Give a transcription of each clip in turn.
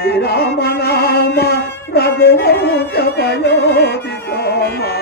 శ్రీరామనామ రఘువంశ పయోధి సోమా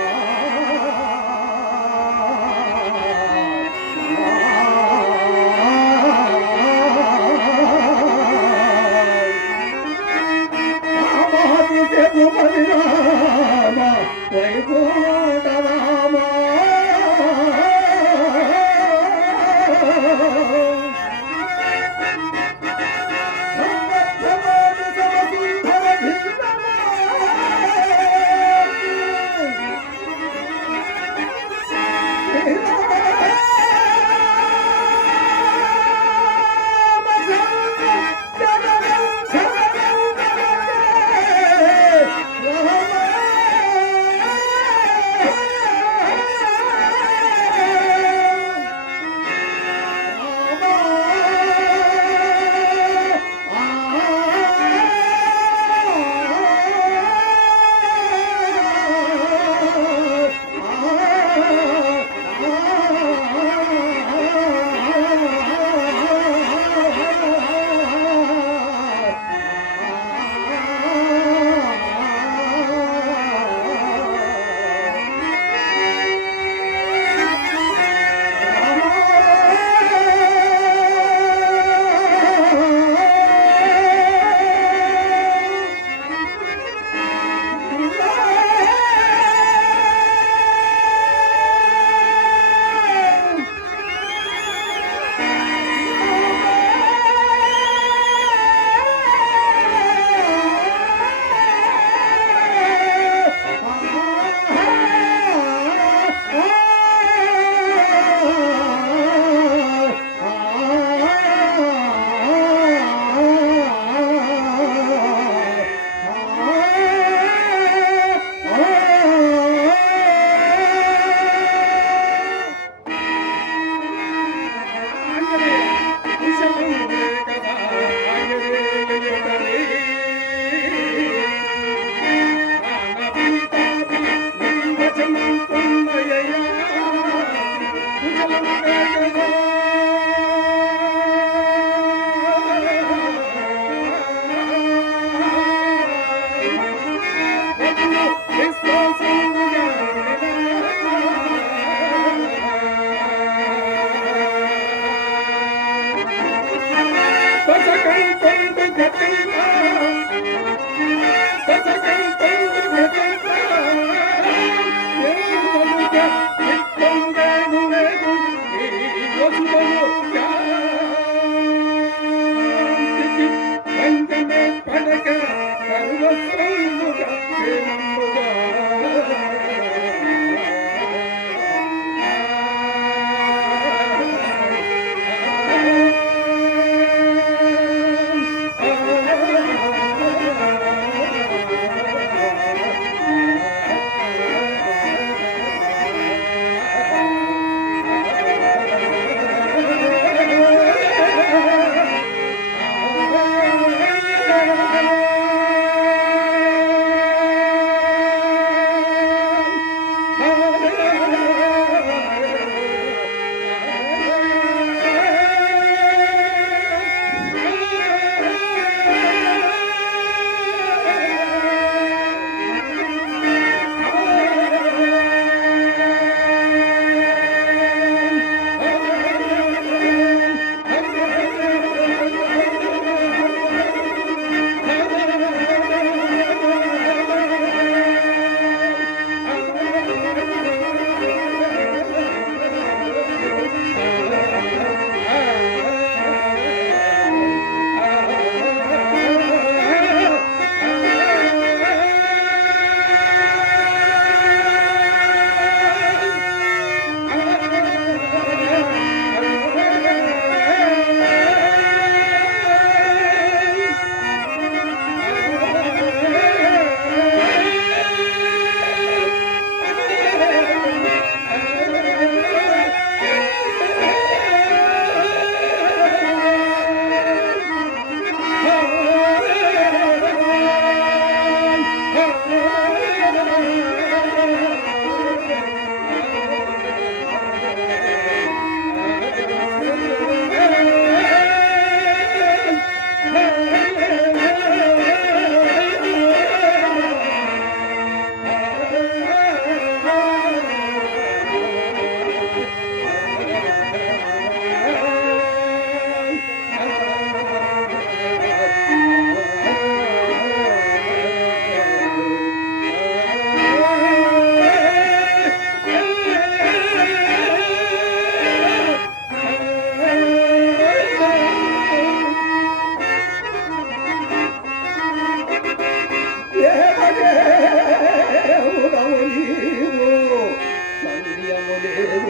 లేదు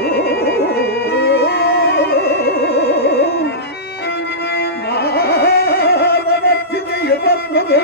మానవచ్చిది ఎప్పుడు మనుమడే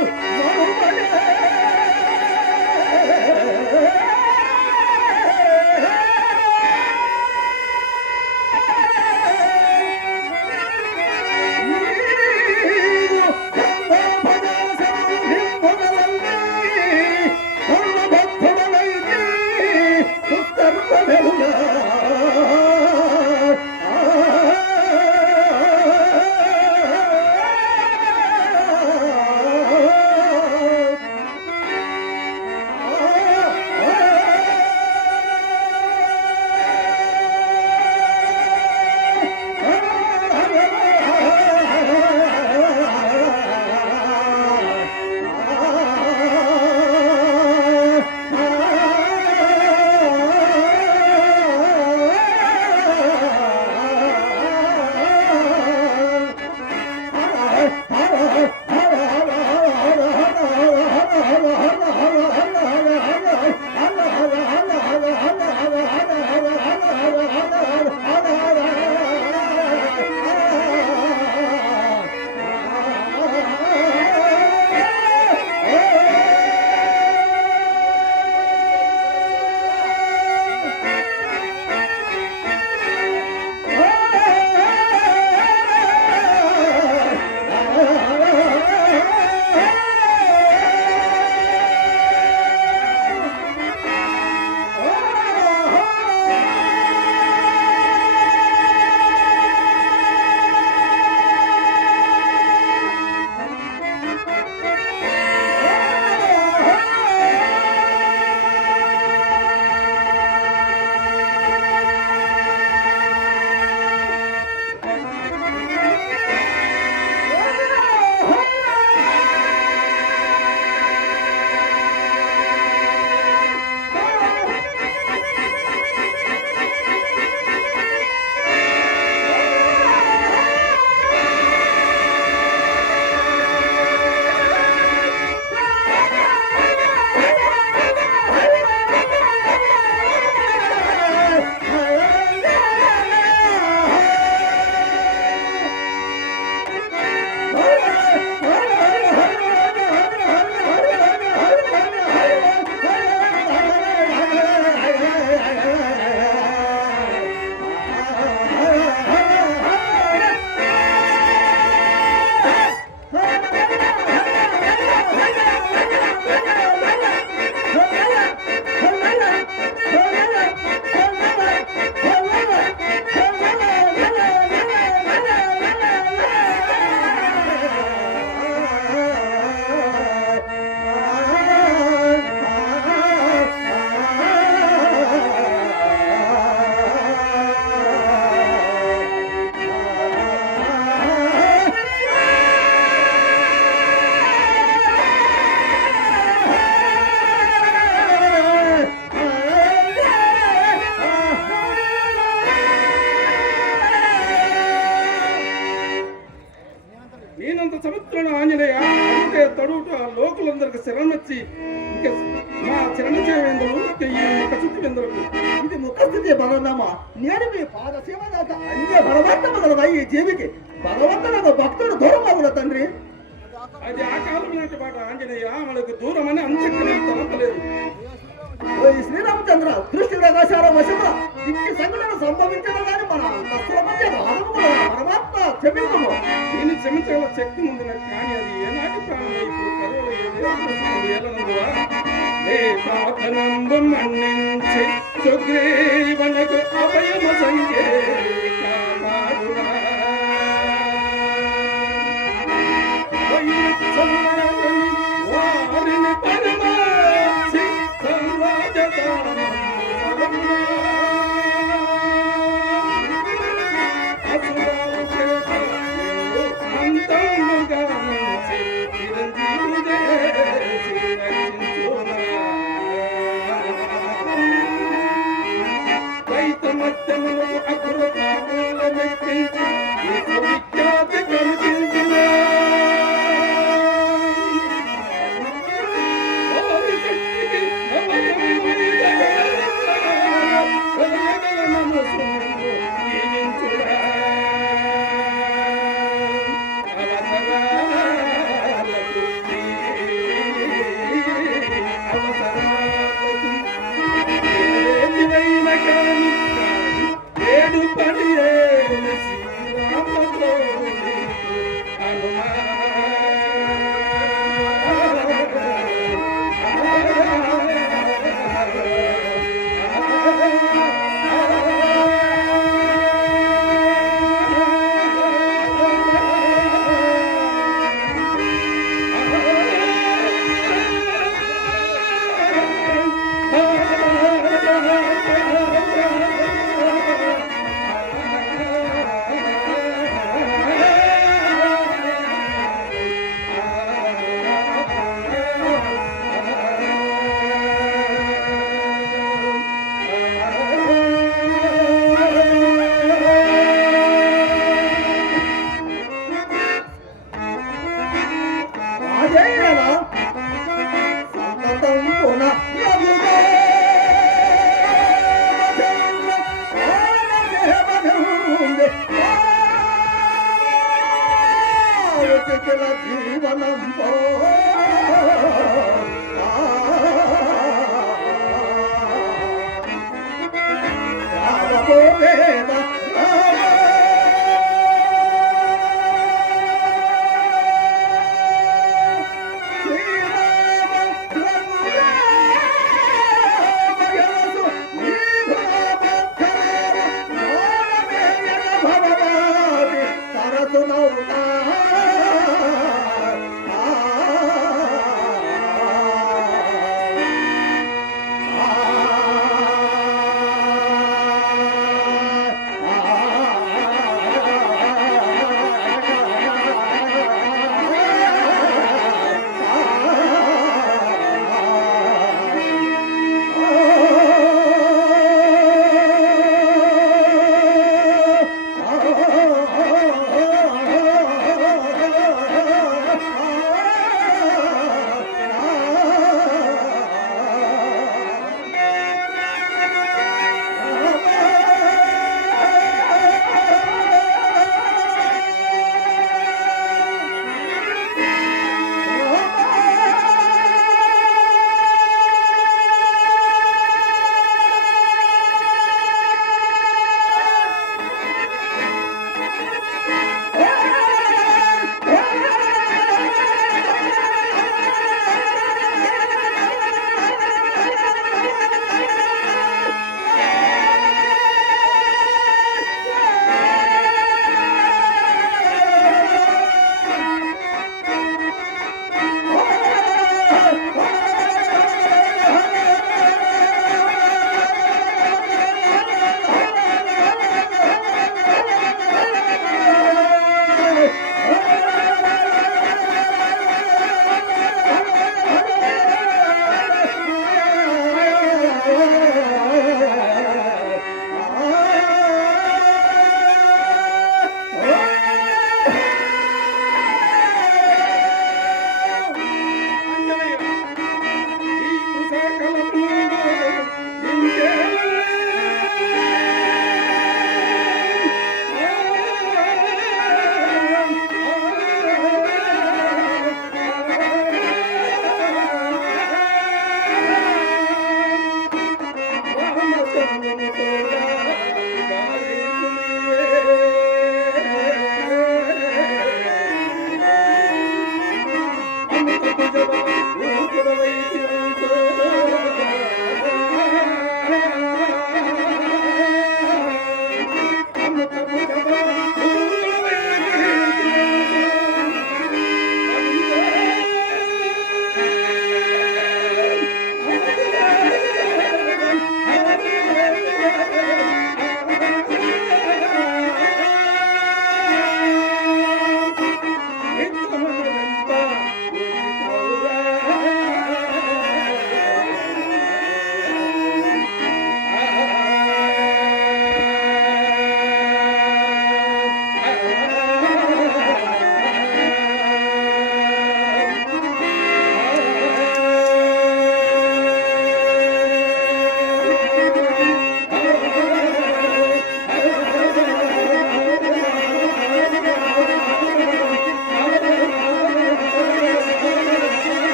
సముద్రం ఆంజనేయ అంటే తడుట లోకులందరికి శరణొచ్చి ఇంక మా చరణ చేవేందులు ఈ ముఖ చుట్టి వెందులకు ఇది ముఖస్థితి బలనామా నేను మీ పాద సేవ దాకా అన్య పరమాత్మ ఈ జీవికి భగవంతుడు భక్తుడు దూరం అవుల తండ్రి. అది ఆ కాలం నాటి పాట ఆంజనేయ మనకు దూరం అని అంతకు తలపలేదు. శ్రీరామచంద్ర దృష్టి ప్రకాశాల వశముల ఇంటి సంఘటన సంభవించిన కానీ మన భక్తుల మధ్య పరమాత్మ క్షమించము. నేను క్షమించగల శక్తి ఉంది నాకు, కానీ అది ఏనాటి ప్రాణం ఇప్పుడు కలవలేదు మన్నించి సుగ్రీవనకు అభయమ సంగే వారిని పరమాసి రాబోవేద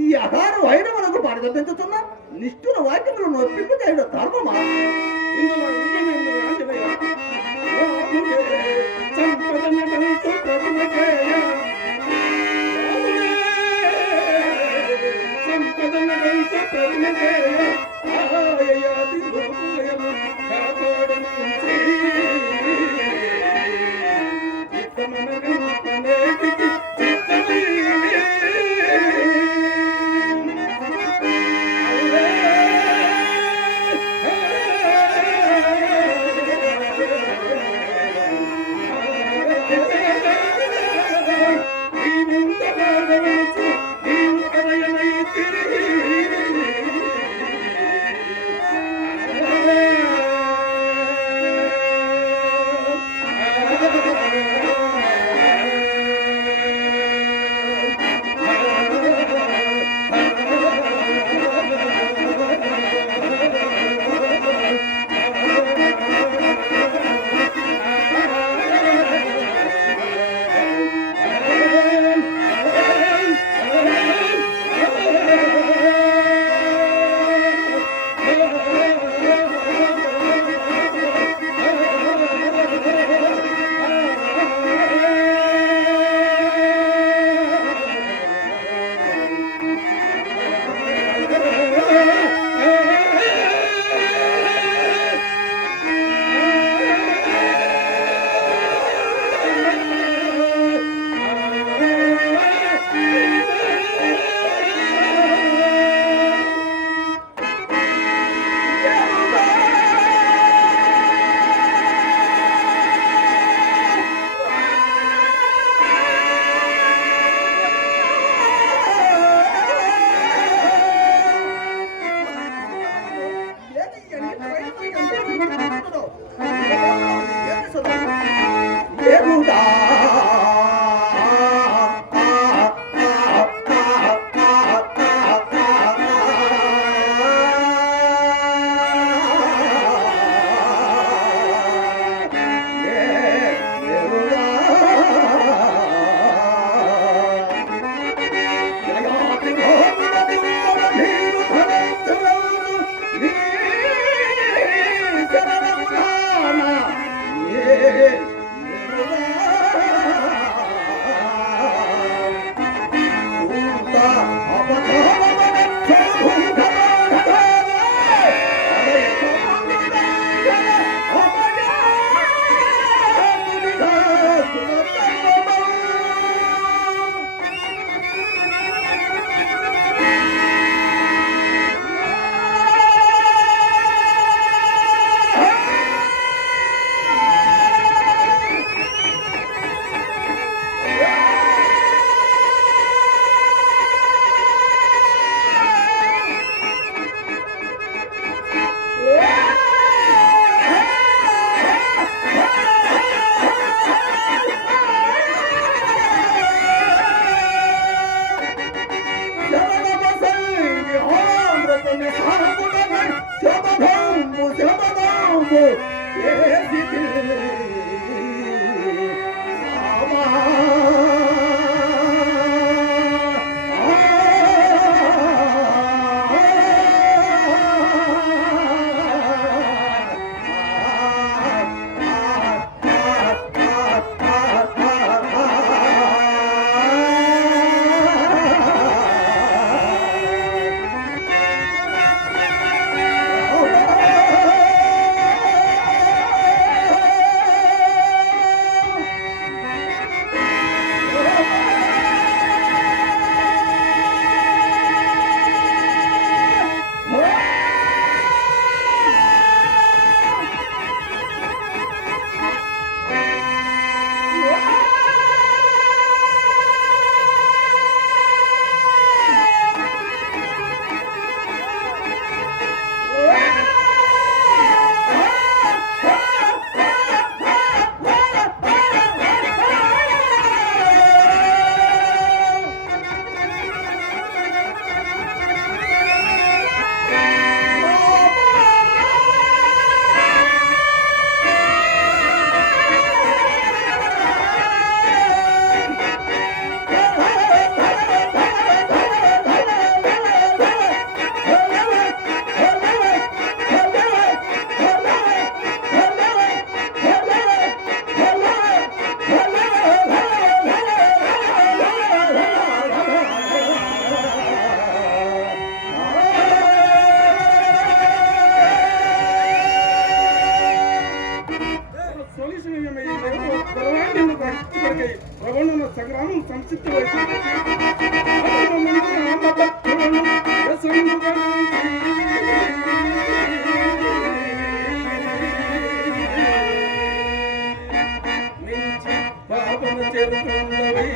ఈ అహార వైరములకు పరిగెత్తించుతున్న నిష్ఠుర వాక్యములను నొప్పింపు చేయడం ధర్మమా? ఇందులో నిజమేందో ఆంజనేయ. రాముడే సంపదనటంతో ప్రతిమకేయ. రాముడే సంపదనటంతో ప్రతిమకేయ. ఆయయాది లోకులయము కాపాడనుంచి. ఇతమనగంపనేటికి చిత్తమే. ఏముగా ప్రవణన సంగ్రామం సంసిద్ధి పాపన చేరుకున్నవి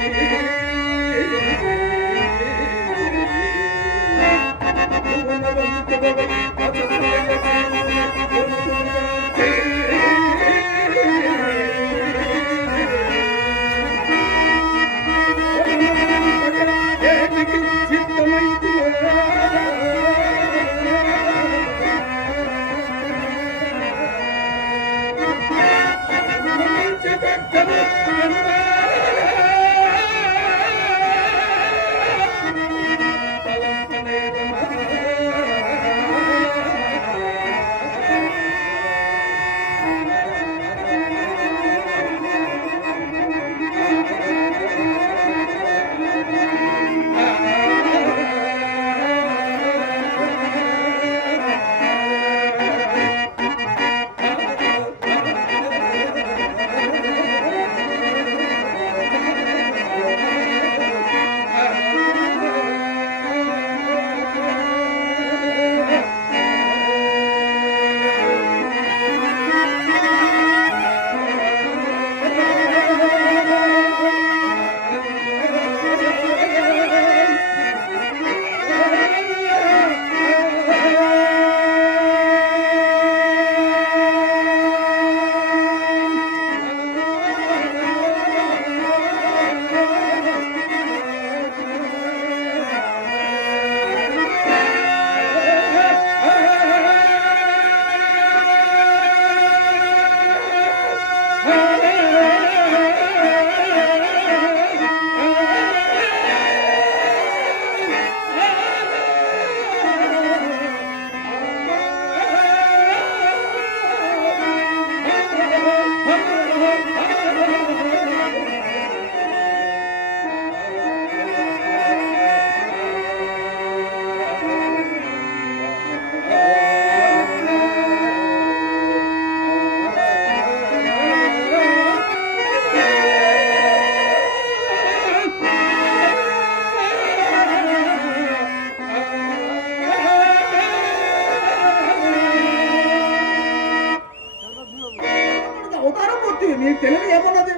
చెప్తే నీకు తెలియదు ఏమన్నది?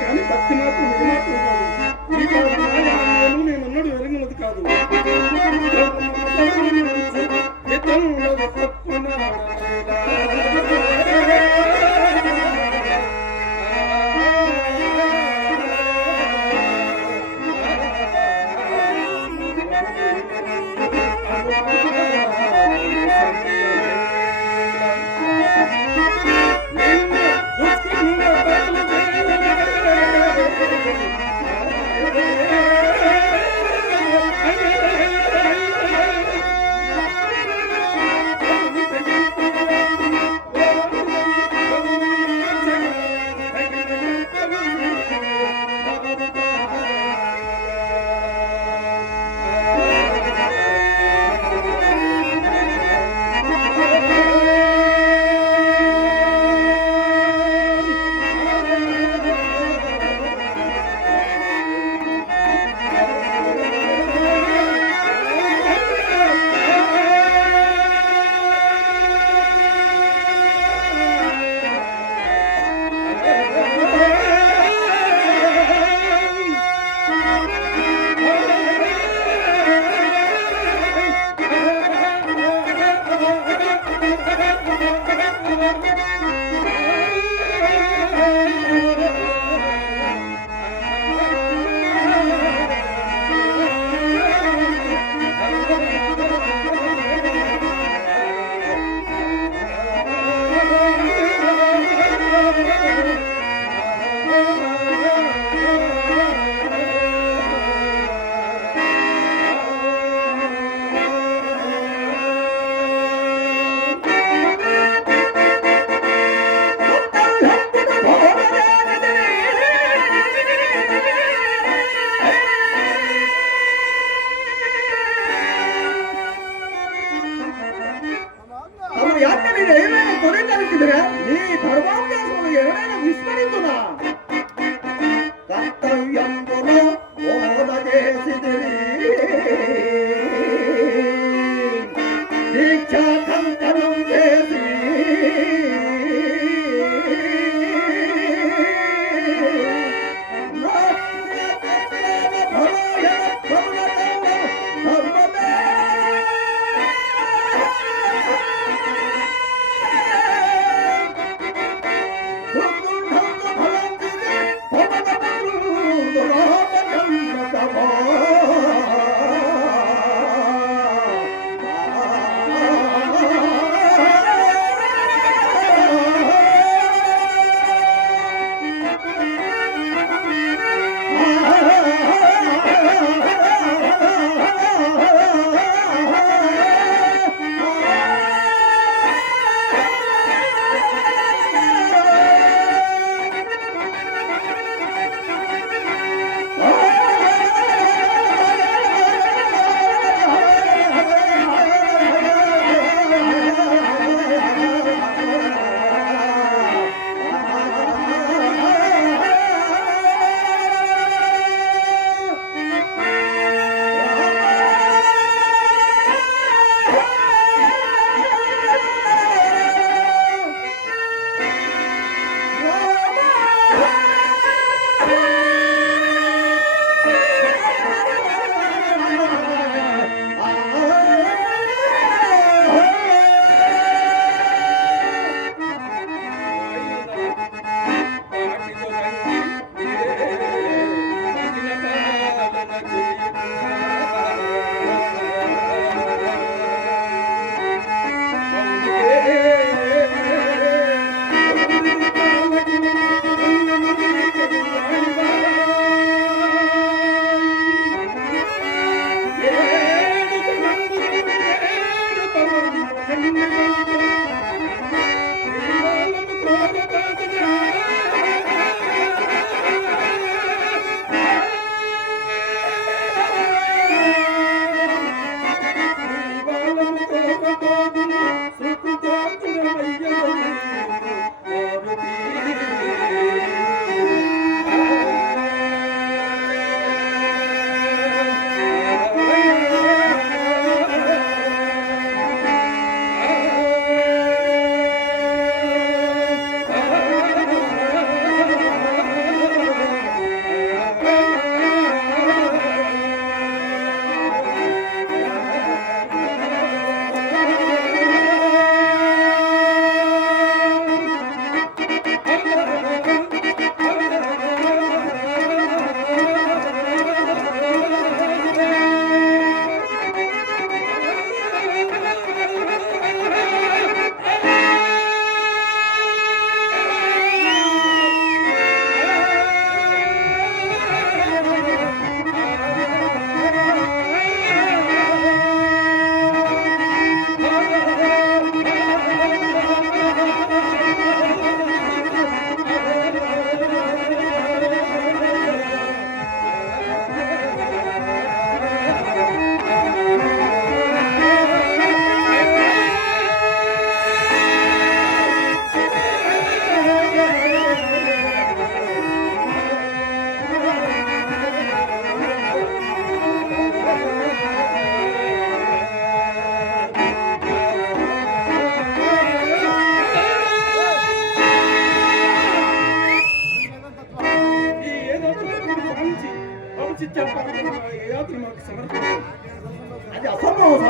కానీ భక్తి మాత్రం ఇది మాత్రం కాదు. ఈ కారణం నేనున్నాడు ఎరిగినది కాదు.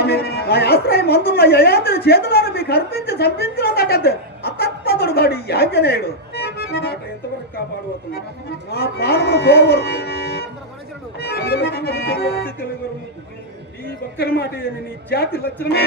స్వామి నా ఆశ్రయం అందున్న యయాతుని చేతులను మీకు అర్పించి చంపించిన తగ్గదు అతత్పతుడు గాడు ఈ ఆంజనేయుడు మాట ఎంతవరకు కాపాడబోతుంది నా ప్రాణములు పోవరకు అందులో కిందకు చెల్లెత్తి తెలుగురు. ఈ ఒక్కరి మాట ఏమి నీ జాతి లక్షణమే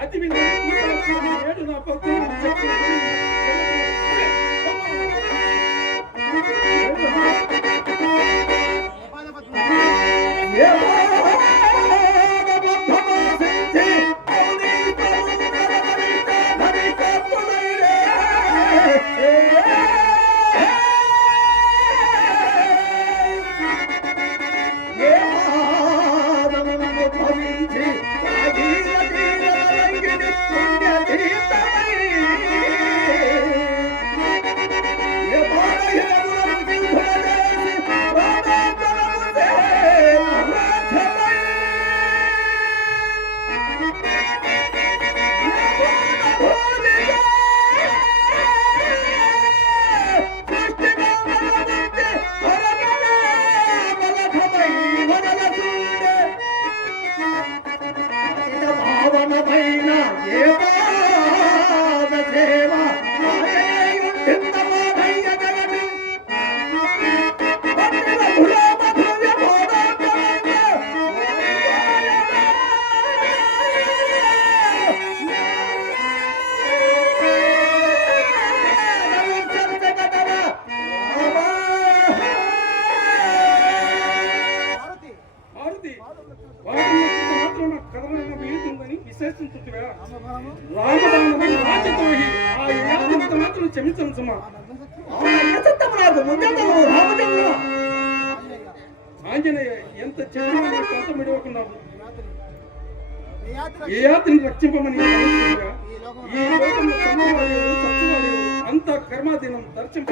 అతి ఏడు నా భక్తులు ఆంజనేయ ఎంత చెప్పినా కొంత మిడవకున్నావు. ఏ యాత్రను రక్షింపమని ఈ లోకంలో చన్నవాడు చచ్చువాడు అంత కర్మాధీనం దర్శింప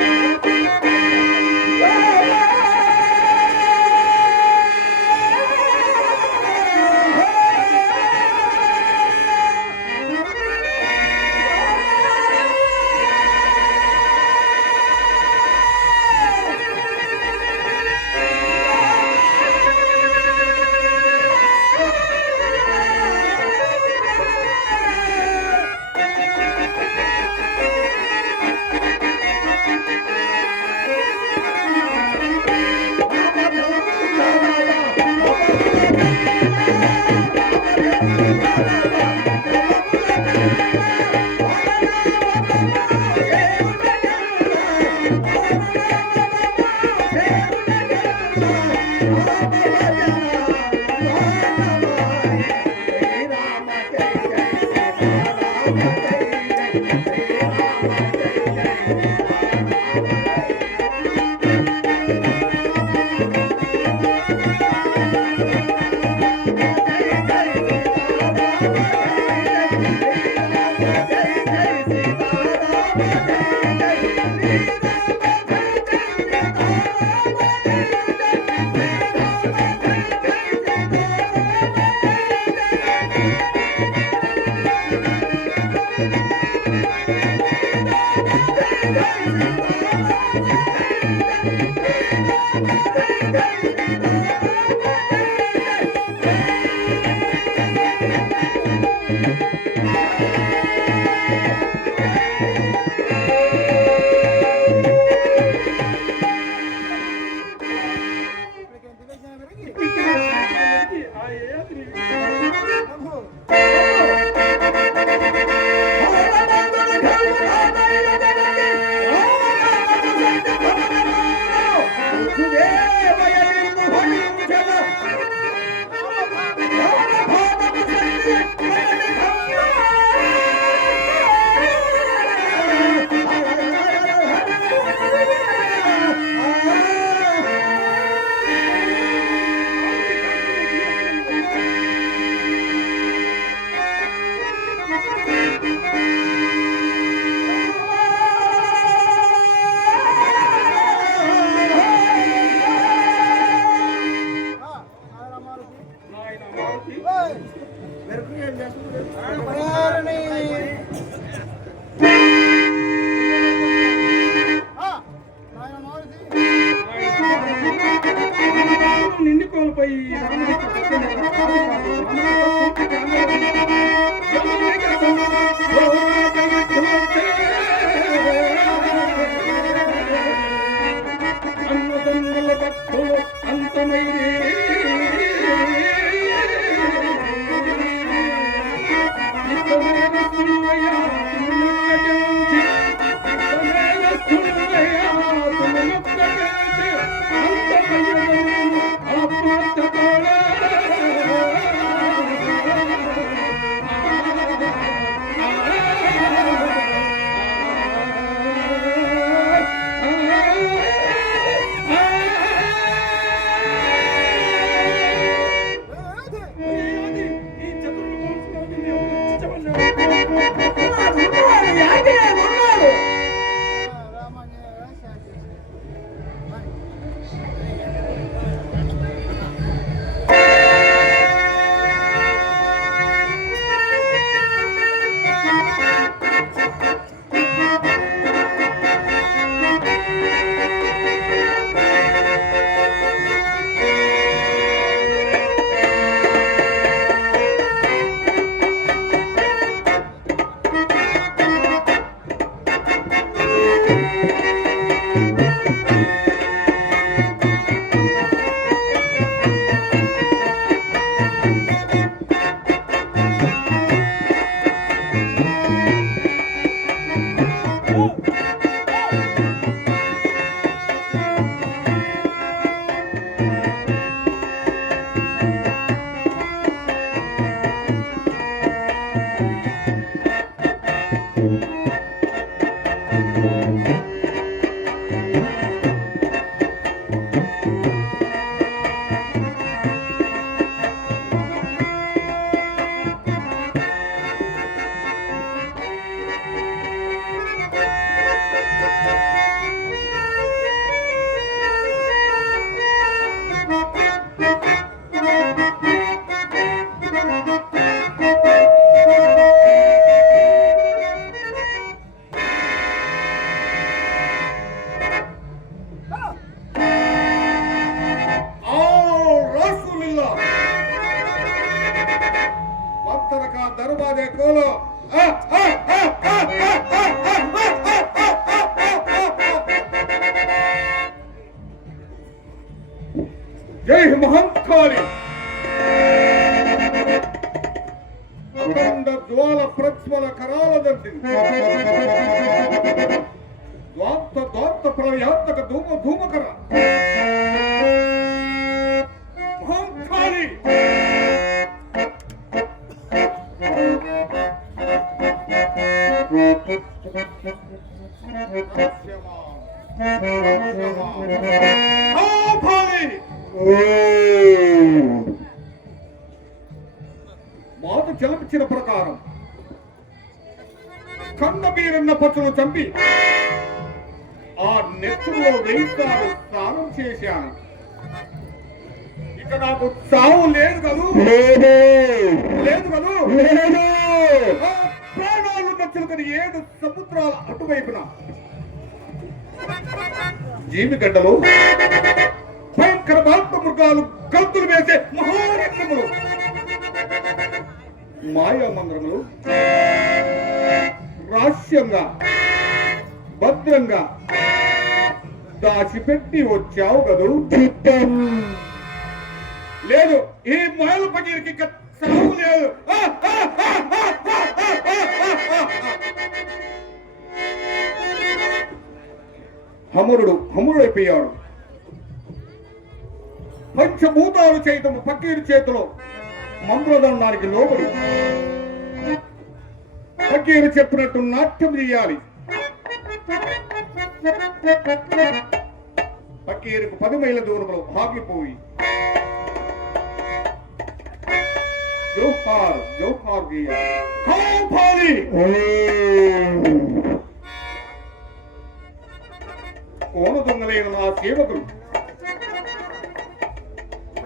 ఆ యయాతిని నాయన మారుతి నిన్ను కోల్పోయి అన్నదమ్ముల భక్తులు అంతమైరే दरवाजे खोलो जय महंकाली अखंड ज्वाल प्रज्वल करालदंति द्वांत द्वांत प्रलयात्मक धूम धूमकर महंकाली మాత చెలపించిన ప్రకారం కన్నబీరన్న పచ్చును చంపి ఆ నెత్తులో వెయ్యిసార్లు స్నానం చేశాను. ఇక నాకు చావు లేదు కదూ లేదు కదూ ప్రాణాలు నచ్చులు కానీ 7 సముద్రాల అటువైపున జీవిగడ్డలు భయంకర బాత్మ మృగాలు గంతులు వేసే మహారణ్యములు మాయా మందిరములు రహస్యంగా భద్రంగా దాచిపెట్టి వచ్చావు కదూ. లేదు, ఈ మాయల పకీరికి సాగు లేదు. హమురుడైపోయాడు. పంచభూతాలు చైతము పకీరు చేతిలో మంత్రదండానికి లోబడి పకీరు చెప్పినట్టు నాట్యం చేయాలి. పకీరుకు 10 మైళ్ళ దూరంలో ఆగిపోయి జోహార్ జోహార్ చేయాలి. కోన దొంగలైన నా సేవకులు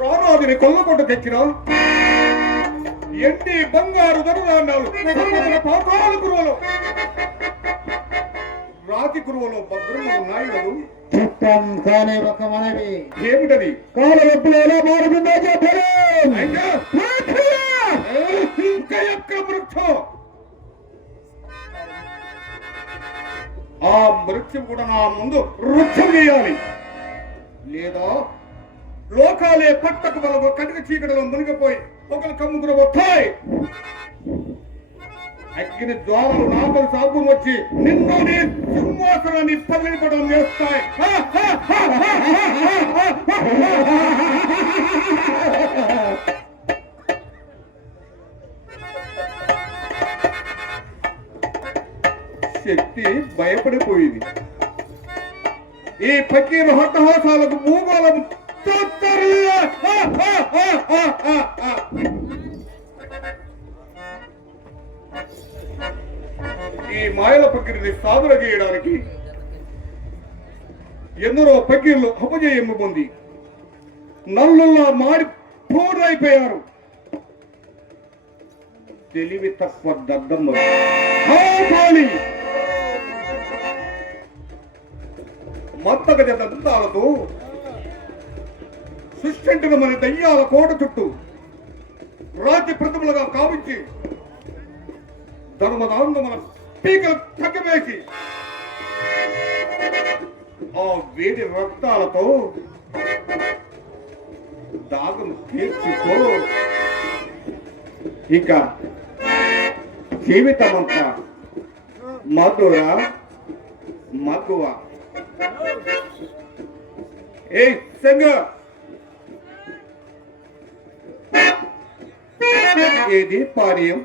రారాదిని కొల్లగొట్ట తెచ్చిన ఎండి బంగారు ధనురాండాలు పాతాల గురువులు రాతి గురువులు భద్రంగా ఉన్నాయి కదూ. కానీ ఒక మనవి ఏమిటది? కాల ఎప్పుడు ఎలా మారుతుందో చెప్పారు. ఆ మృత్యు కూడా నా ముందు వృక్షం చేయాలి, లేదా లోకాలే పట్టకు బలగో కటిక చీకటిలో మునిగిపోయి ఒకరు కమ్ముకుని వస్తాయి. అగ్ని జ్వాలలు నాపలు సాగుని వచ్చి నిన్ను నీ సింహాసనాన్ని పగిలిపడం చేస్తాయి. శక్తి భయపడిపోయింది. ఈ పకీరు హట్టహాసాలకు భూగోళం ఈ మాయల పకీరుని సాధన చేయడానికి ఎందరో పకీర్లు అపజయము పొంది నల్లుల్లా మాడి పూర్ణైపోయారు. తెలివి తక్కువ దద్దమ్మ మత్తగజ దంతాలతో సృష్టించిన మన దయ్యాల కోట చుట్టూ రాజ్య ప్రతిమలుగా కావించి ధర్మదాంగ మన పీకలు తగ్గవేసి ఆ వేడి రక్తాలతో దాగం తీర్చుకో. ఇక జీవితమంతా మధుర మగువ. ఏ సంగ ఏది పానీయం?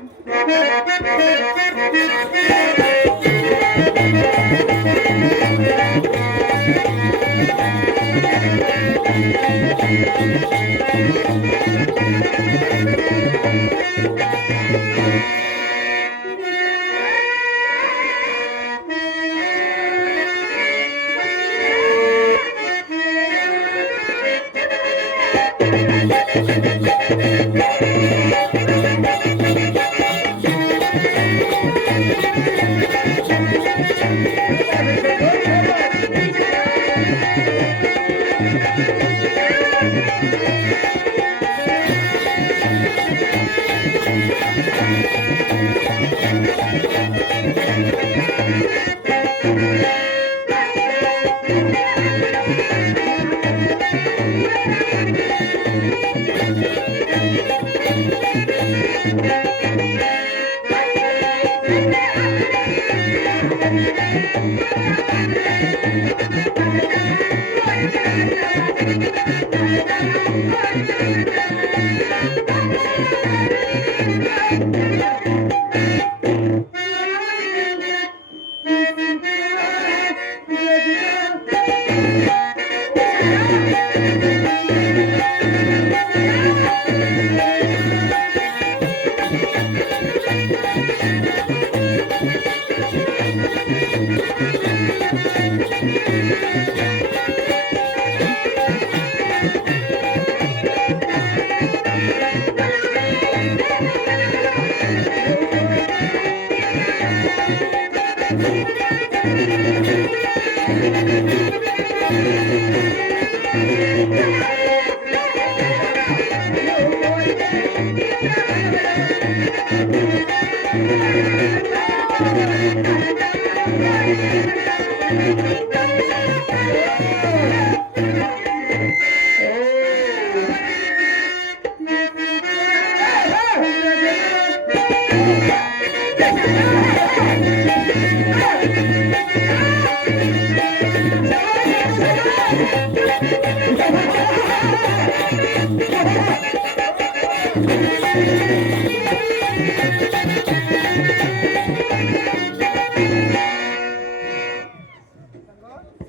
Thank you.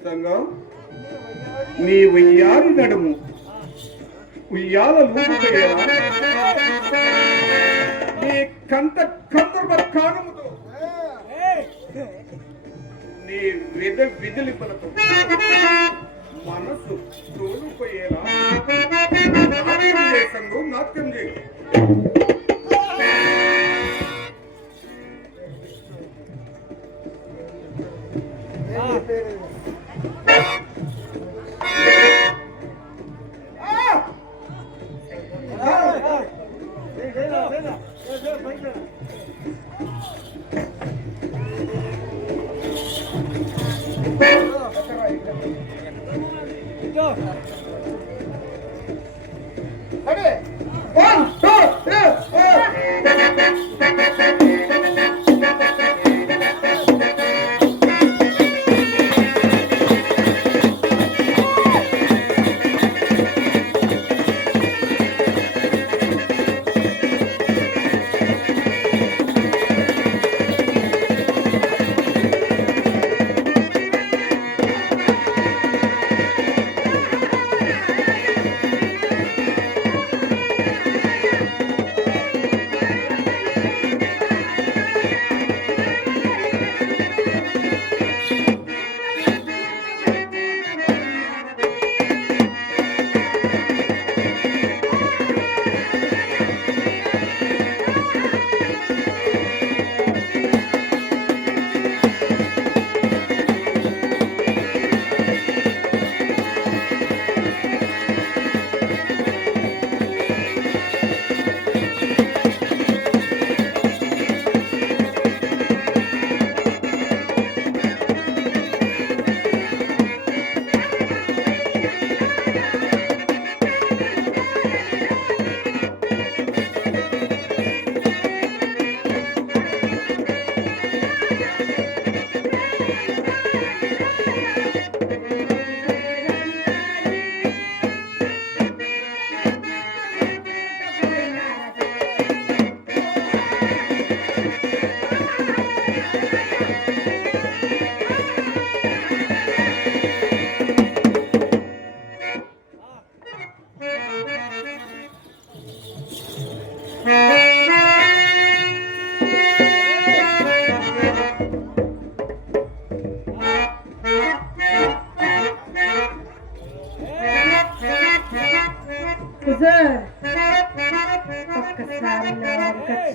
సంగం నీ ఉయ్యారి నడుము ఉయ్యాల లూపుకయ్యేలా నీ కంట కందర్భ కానముతో నీ విధులిపలతో మనసు తోలుపోయేలా నాట్యం చేయి సంగం, నాట్యం చేయి.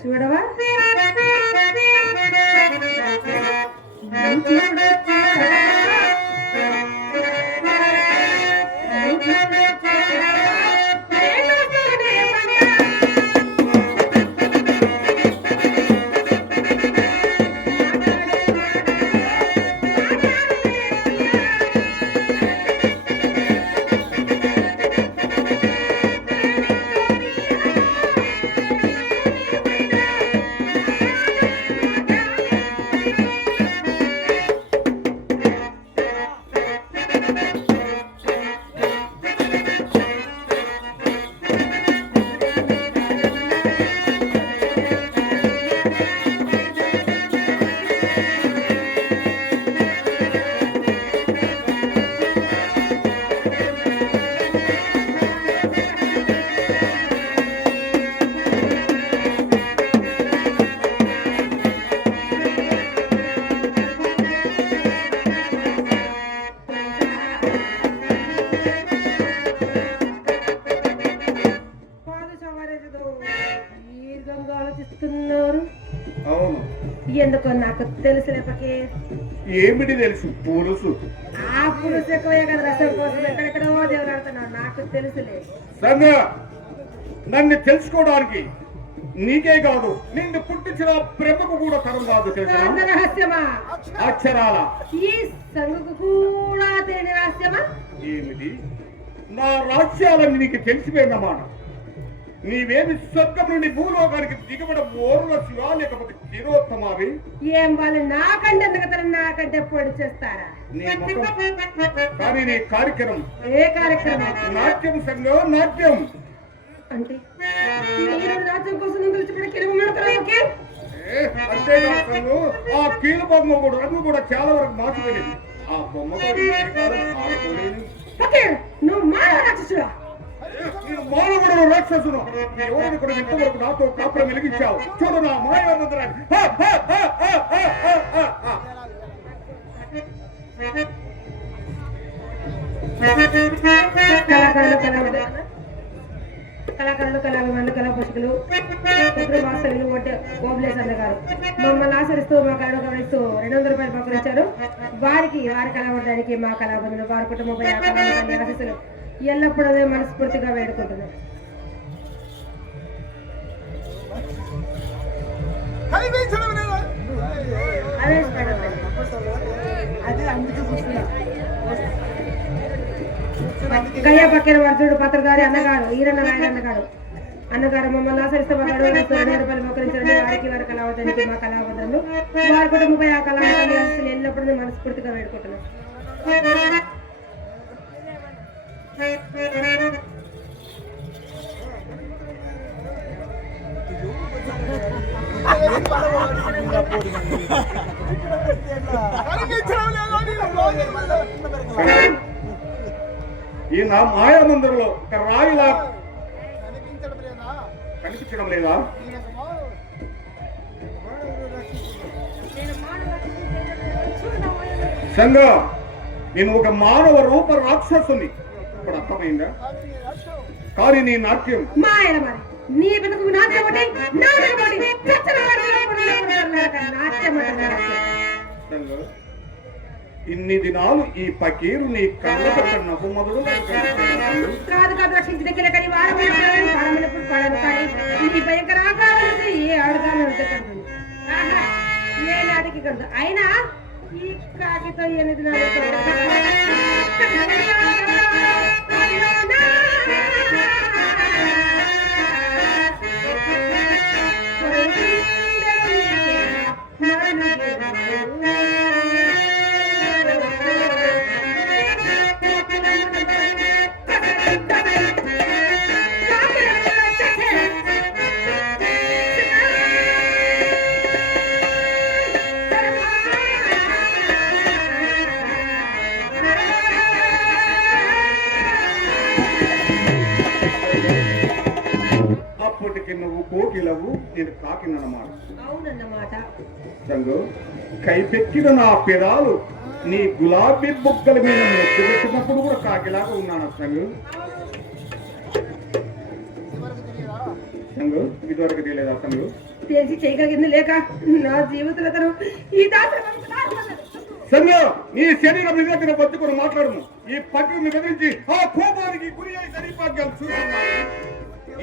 చూడవా అవును, ఎందుకో నాకు తెలుసులేపకి. ఏమిటి తెలుసు? పులుసు. ఆ పులుసు ఎక్కువే కదా, రసం కోసం ఎక్కడెక్కడో దేవులాడుతున్నావు. నాకు తెలుసులే. సంగ, నన్ను తెలుసుకోవడానికి నీకే కాదు నిన్ను పుట్టించిన బ్రహ్మకు కూడా తరం కాదు తెలుసా? అంత రహస్యమా? అక్షరాల ఈ సంగుకు కూడా తెలియని రహస్యమా? ఏమిటి? నా రహస్యాలన్నీ నీకు తెలిసిపోయిందన్నమాట. నీవేమి స్వర్గం నుండి భూలోకానికి దిగబడ ఓరుల శివ లేకపోతే తిరోత్తమావి? ఏం వాళ్ళు నాకంటే ఎందుకు నాకంటే పొడి చేస్తారా? నీ ముఖం కానీ నీ కార్యక్రమం ఏ కార్యక్రమం? నాట్యం సంఘం నాట్యం అంటే మీరు నాట్యం కోసం నిలిచిపెట్టి కిలవమంటారా? అంతేకాదు సంఘం, ఆ కీలు బొమ్మ కూడా రంగు కూడా చాలా వరకు మార్చిపోయింది. ఆ బొమ్మ నువ్వు మానవ రాక్షసుడా? మానవుడు రాక్షసును ఎవరిని కూడా ఇంతవరకు నాతో కాపురం వెలిగించావు. చూడు నా మాయామందిరాన్ని. కళాకారులు కళాభిమానులు కళా పోషకులు మాస్టర్లు ఓబ్లేస్ అన్నగారు మమ్మల్ని ఆచరిస్తూ మా కళను గమనిస్తూ 200 రూపాయలు పక్కనిచ్చారు. వారి కళావర్గానికి మా కళాబంధులు వారి కుటుంబంపై ఆ కళాబంధుల ఆశీస్సులు ఎల్లప్పుడూ మనస్ఫూర్తిగా వేడుకుంటున్నాం. కయ్య పక్కన వర్జుడు పత్రధారి అన్నగారు ఈరన్న నాయుడు అన్నగారు మమ్మల్ని ఆచరిస్తే మా గడువు 200 రూపాయలు మోకరించండి. వారికి వారి కళావతానికి మా కళాబంధులు వారి కుటుంబంపై ఆ కళాబంధుల ఆశీస్సులు ఎల్లప్పుడూ మనస్ఫూర్తిగా వేడుకుంటున్నాం. ఈ నా మాయామందిరంలో ఒక రాయిలా కనిపించడం లేదా? సంగ నేను ఒక మానవ రూప రాక్షసుని ఇప్పుడు అర్థమైందా? కానీ నీ నాట్యం నీ బతుకు నాట్యం ఇన్ని దినాలు ఈ పకీరు నీ కళ్ళ నవ్వు మొదలు కాదు రక్షించిన కిలకని వాడమైనప్పుడు పడను కానీ ఈ భయంకర ఆకారాలు ఏ ఆడదాన్ని ఉంటుంది. ఏ నాటికి కదు అయినా ఈ కాకితో 8 అప్పటికి నువ్వు కోకిలవు, నేను కాకినన్నమాట. అవునన్నమాట. సంగు కైపెక్కిన నా పెదాలు నీ గులాబీ బొక్కల మీద ముద్దు పెట్టినప్పుడు కూడా కాకిలాగా ఉన్నాను. సంగు సంగు ఇదివరకు తెలియదా? సంగు తెలిసి చేయగలిగింది లేక నా జీవితంలో ఈ సంగు నీ శరీరం నీ దగ్గర బతుకుని మాట్లాడము. ఈ పక్కని బెదిరించి ఆ కోపానికి గురి అయి సరిపాగ్యం చూస్తున్నాను.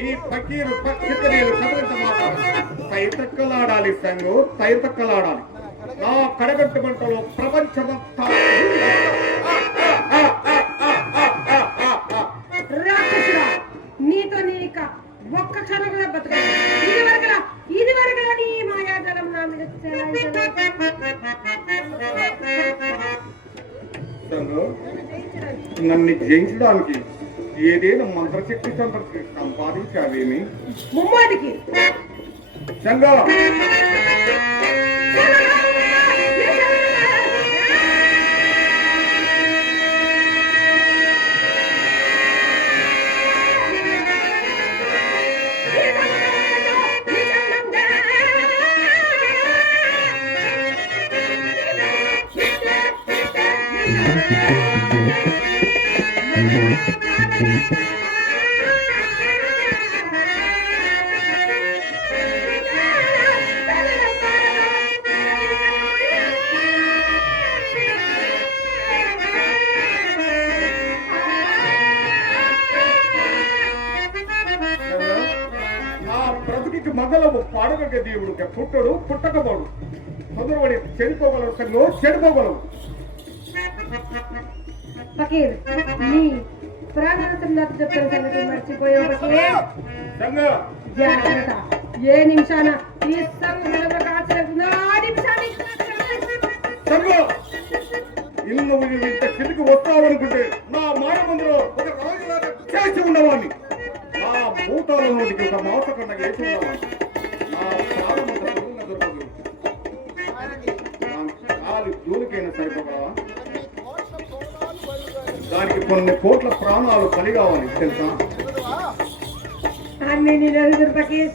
ఈ పకీరు పక్కనీరు కదలంత మాట్లాడాలి. తైతక్కలాడాలి సంగు, తైతక్కలాడాలి. నా కడగట్టు మంటలో ప్రపంచమంతా రాక్షసుడా, నీతో నీక ఒక్క క్షణం కూడా బతకాలి. ఇది వరకలా నీ మాయాజలం నా మీద నన్ను జయించడానికి ఏదైనా మంత్రశక్తి సంపాదించావేమి? ముమ్మాటికి సంగా మగ మొదలవు పాడగ దేవుడికి పుట్టడు పుట్టకపోడు తొందరపడి చెడిపోగలవు సంగం చెడిపోగలవు. ఫకీర్ నీ ప్రాణాంతం నాకు చెప్పిన సంగతి మర్చిపోయావు ఫకీర్. సంగం జాగ్రత్త, ఏ నిమిషాన ఈ సంఘటన కాచలేకున్నా ఆ నిమిషాన్ని సంగం ఇల్లు ఇంత కిందికి వస్తావనుకుంటే నా మాట ముందులో ఒక రాజులాగా చేసి ఉండవాన్ని. నా భూతాల నోటికి ఒక మాంస కన్నా వేసి ఉండవాన్ని. నా ప్రాణమంత పొరుగున దొరకదు. కాలు జోలికైనా సరిపోగలవా? దానికి కొన్ని కోట్ల ప్రాణాలు బలి కావాలి తెలుసా? అన్ని నీళ్ళు ఫకీర్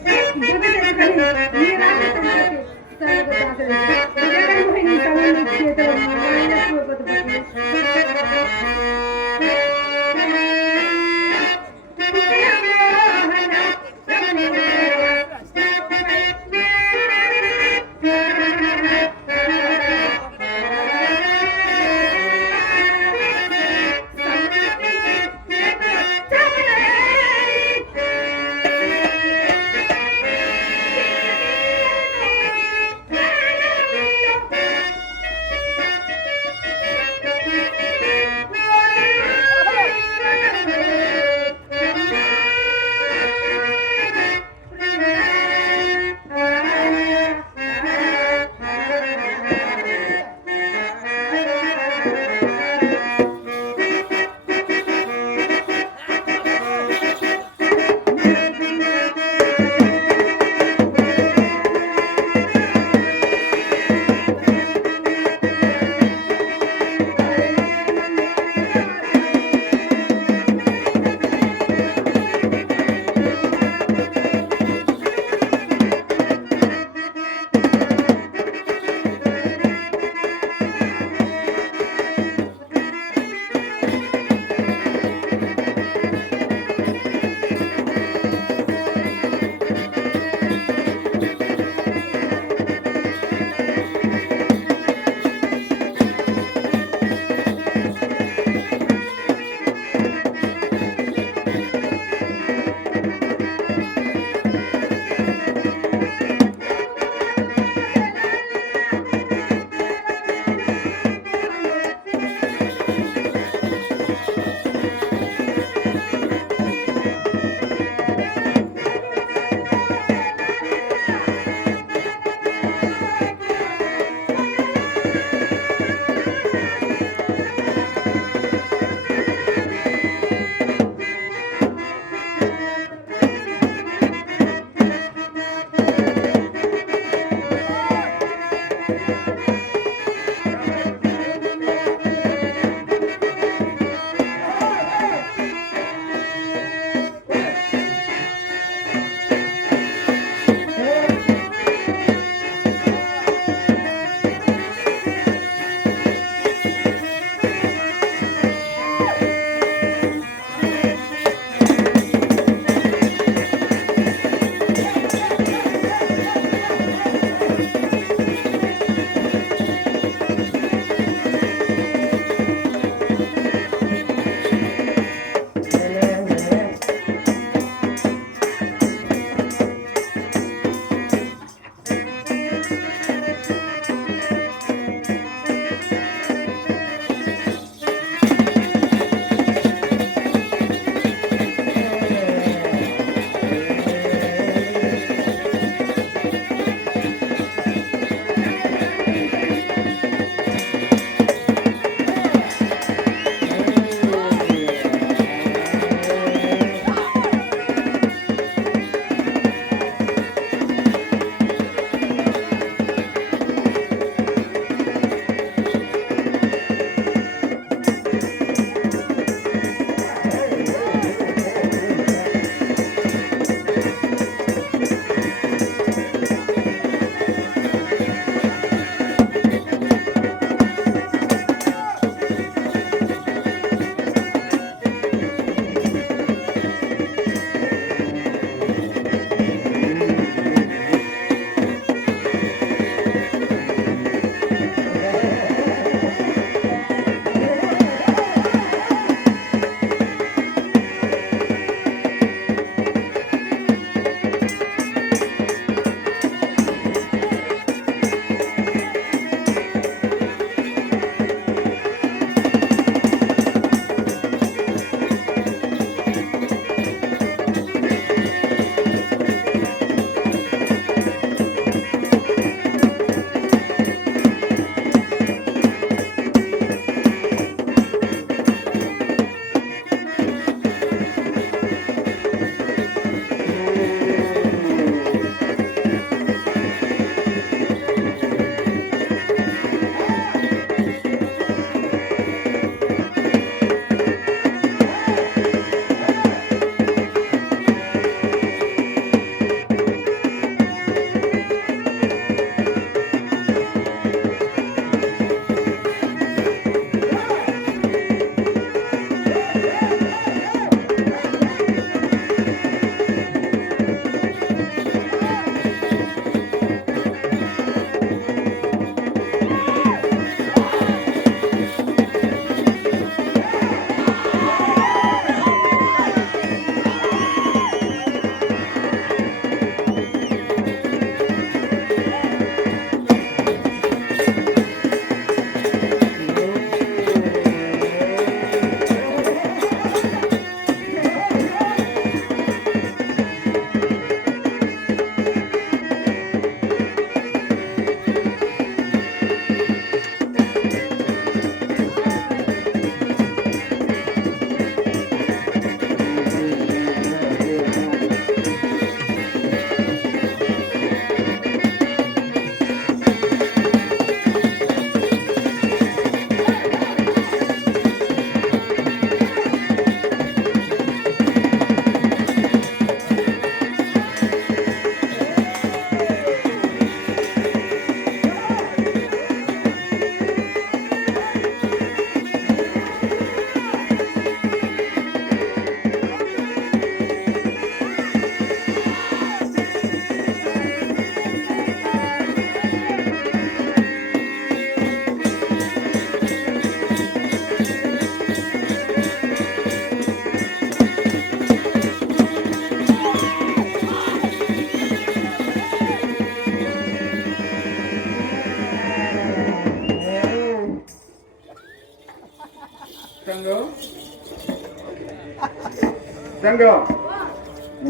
సంగం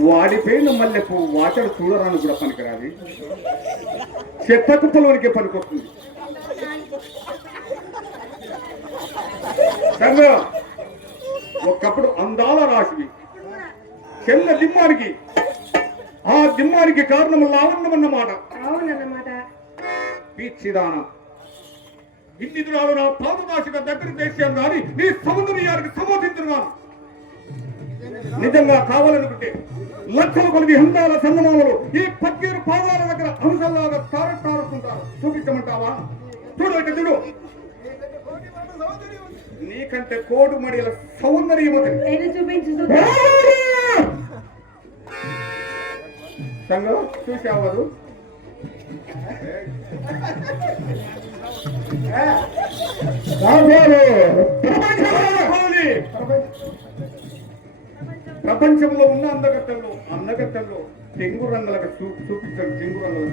వాడిపోయిన మల్లెపు వాచడు చూడరాను కూడా పనికిరాది, చెత్త కుప్పలోనికే పనికొస్తుంది. సంగం ఒకప్పుడు అందాల రాశివి, చెల్ల దిమ్మానికి, ఆ దిమ్మానికి కారణం లావణ్యమన్నమాట. అవునన్నమాట. పీచ్చిదాన ఇన్ని దినాలు నా పాదదాశిగా దగ్గర చేశాను కానీ నీ సౌందర్యానికి సమోదించున్నాను. నిజంగా కావాలనుకుంటే లక్షల కొలది హందాల సన్నమామలు ఈ పక్కీరు పాదాల దగ్గర అంశంలాగా తారుకుంటారు. చూపించమంటావా? చూడు ఇక చూడు, నీకంటే కోడు మడిల సౌందర్యం చూపించు. సంగం చూసావదు ప్రపంచంలో ఉన్న అందగత్తెల్లో తెంగు రంగులకు చూపించారు. తెంగు రంగుల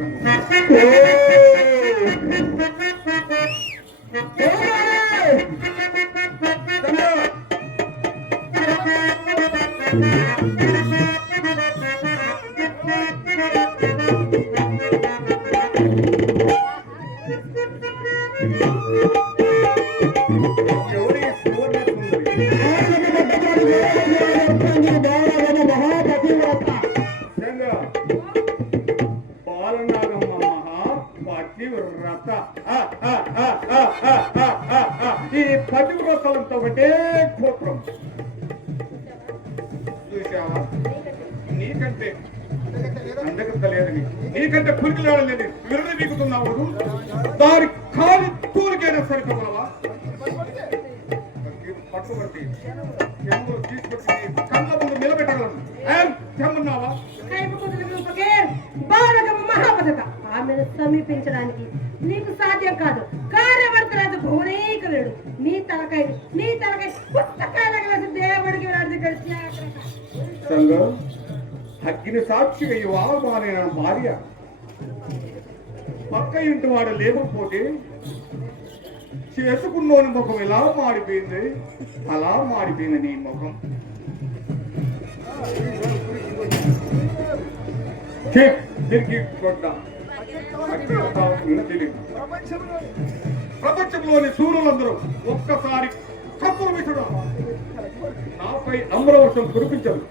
బాలనాగమ్మ మహాపతివ్రత. ఈ పతివ్రతలంతా ఒకటే గోత్రం. చూసావా? నీకంటే అందగత్త లేదని, నీకంటే పురికిలాడలేదు విరుడు దిగుతున్నావు. దాని కాలు తూలికైనా సరిపోగలవా? పట్టుబట్టి తీసుకొచ్చి కళ్ళ ముందు నిలబెట్టగలను. చెమ్మన్నావా? ఆమెను సమీపించడానికి నీకు సాధ్యం కాదు. కార్యవర్తరాజు భువనేకరుడు నీ తలకై పుస్తకాల దేవుడికి సంగం అగ్ని సాక్షిగా ఈ వారమాన భార్య పక్క ఇంటి వాడు లేకపోతే చేసుకున్నోని ముఖం ఎలా మాడిపోయింది, అలా మాడిపోయింది నీ ముఖం. తిరిగి ప్రపంచంలోని సూర్యులందరూ ఒక్కసారి కప్పులు విసడం నాపై అమరవర్షం కురిపించరు.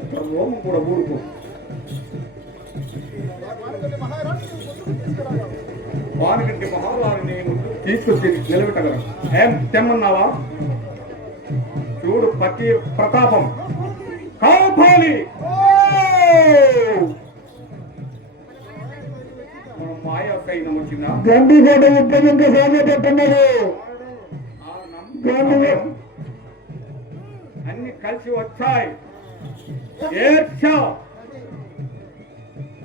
ఒక్క రోమం కూడా ఊరుకో. వానికంటే మహారాణిని తీసుకొచ్చి నిలబెట్టగలను. ఏం తెమ్మన్నావా? చూడు పతి ప్రతాపం కాపాలి. మాయాకైనా వచ్చిందా? గండిగడ్డ ఉద్యమంగా సాగబెట్టున్నారు. అన్ని కలిసి వచ్చాయి. ఏడ్చా.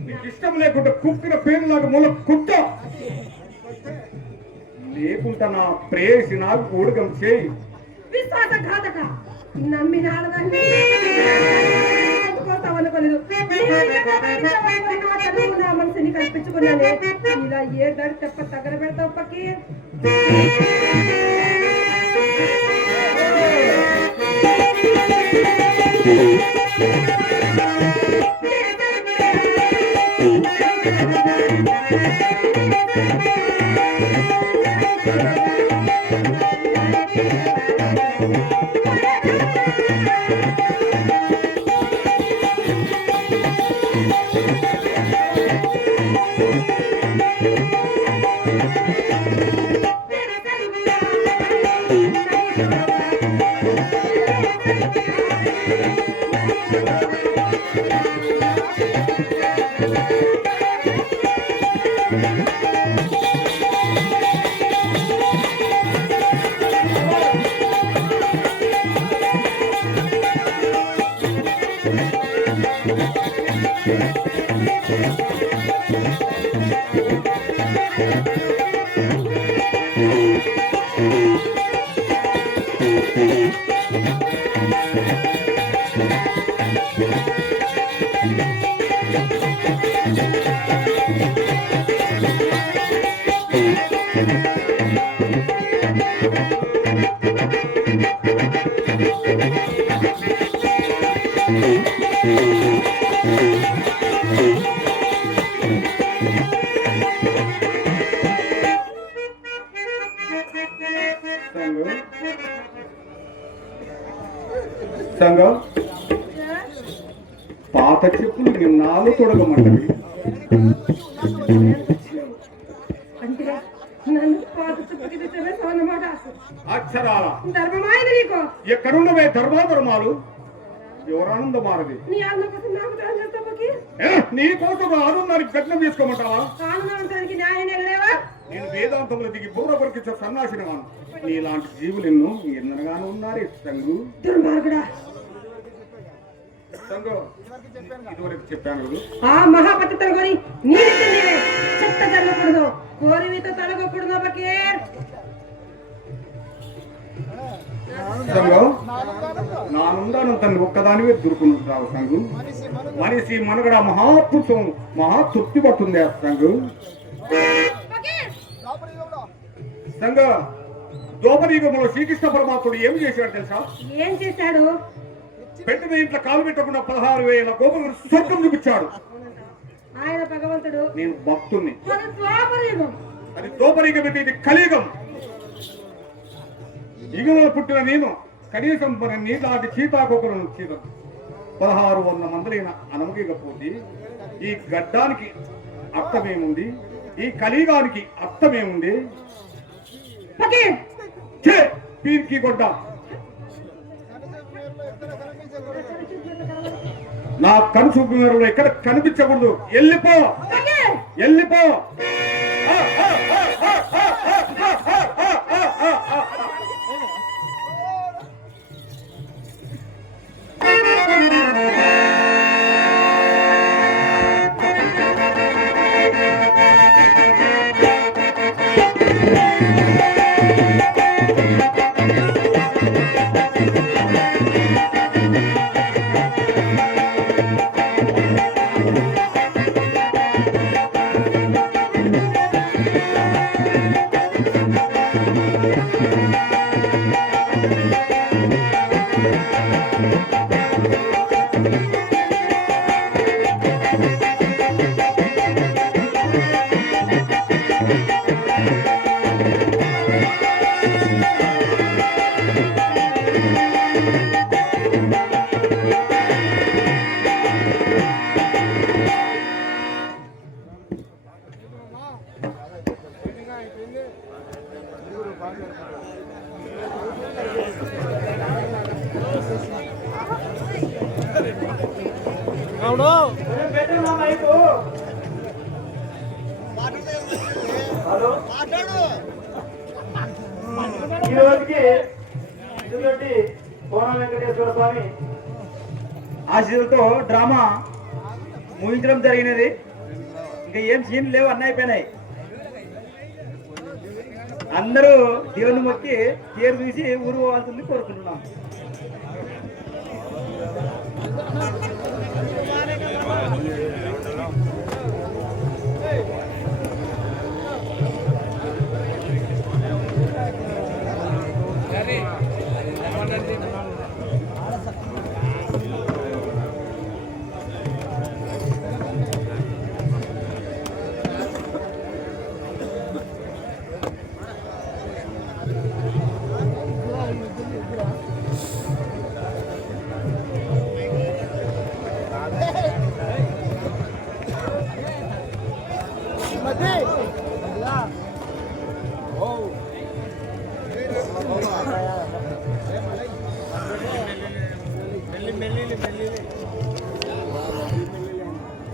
నీకు ఇష్టం లేకుండా కుక్కిన పేరులాగా మూల కుట్ట లేకుండా నా ప్రేయసి నాకు ఊడకం చేయి. విశ్వాసఘాతక నమ్మిన ఆడదాన్ని నా మనసుని కల్పించుకున్నాను. ఇలా ఏ దడి తెప్ప తగల పెడతావు పక్కి. సంగం పాత చెప్పులు నిన్నాళ్ళు తొడగమంటవి. అంటే నన్ను పాత చెప్పుకి తెచ్చవే అన్నమాట. అక్షరాల ధర్మమైంది నీకు. ఎక్కడున్నవే ధర్మాధర్మాలు? ఎవరానందమారది? నీ ఆనందం కోసం నాకు దానం చేస్తావుకి? నీ కోసం ఆనందానికి గట్నం తీసుకోమంటావా? ఆనందానికి న్యాయం లేవా? నేను వేదాంతంలో దిగి బుర్ర కొరికించే సన్నాసిని వాను. నీలాంటి జీవులు ఎన్నో ఎందనగానూ ఉన్నారు సంగు. దుర్మార్గుడా. సంగు ఇదివరకు చెప్పాను. ఆ మహాపతిత్వం కొని నీవే చెత్త జరగకూడదు, కోరివితో తొలగకూడదు. బకీర్ సంగు నానుందాను తను ఒక్కదానివే దొరుకునుంటావు సంగు. మనిషి మనగడ మహాతృప్తి పట్టుంది సంగు. సంగ దోపరీగంలో శ్రీకృష్ణ పరమాత్ముడు ఏం చేశాడు తెలుసా? ఏం చేశాడు? పెట్టిన ఇంట్లో కాలు పెట్టకుండా 16,000 గోపులు స్వర్గం చూపించాడు. ఆయన భగవంతుడు, నేను భక్తుణ్ణి. అది దోపరీగం, ఇది కలియుగం. యుగంలో పుట్టిన నేను కనీసం మన నీలాంటి సీతాకోకలను చీత 1600 మందులైన అనమగికపోతే ఈ గడ్డానికి అర్థమేముంది? ఈ కలియుగానికి అర్థమేముంది? పీర్కి గొడ్డ నా కనుచూపు మేరలో ఎక్కడ కనిపించకూడదు. వెళ్ళిపో, వెళ్ళిపో. ఈ రోజుకి కోన వెంకటేశ్వర స్వామి ఆశీస్సులతో డ్రామా ముగించడం జరిగినది. ఇంకా ఏం సీన్లు లేవు, అన్నీ అయిపోయినాయి. అందరూ దేవుని మొక్కి తీరు చూసి ఊరు పోవాల్సింది కోరుకుంటున్నాం.